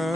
If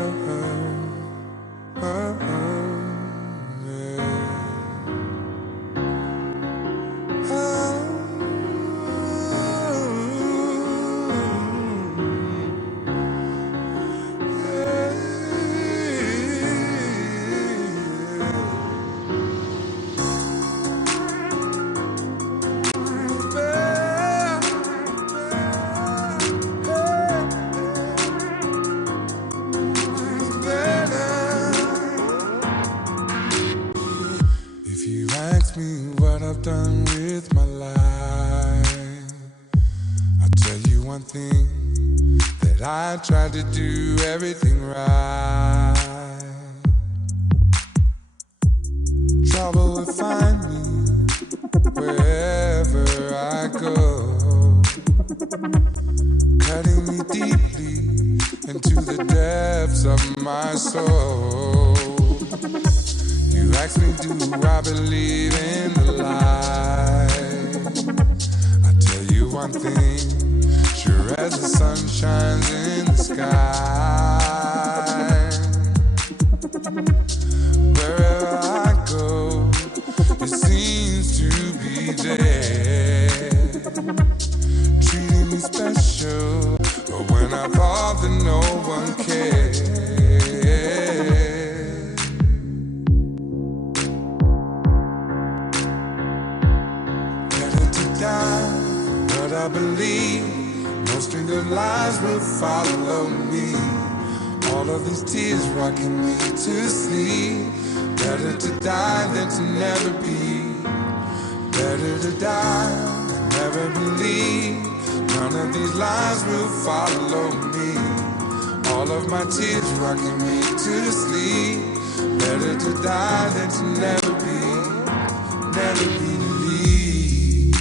you ask me what I've done with my life, I'll tell you one thing, that I tried to do everything right. Trouble will find me wherever I go, cutting me deeply into the depths of my soul. You ask me, do I believe in the light? I tell you one thing, sure as the sun shines in the sky. Wherever I go, it seems to be there, treating me special, but when I thought that no one cared. But I believe no string of lies will follow me. All of these tears rocking me to sleep. Better to die than to never be. Better to die than never believe. None of these lies will follow me. All of my tears rocking me to sleep. Better to die than to never be. Never be to leave.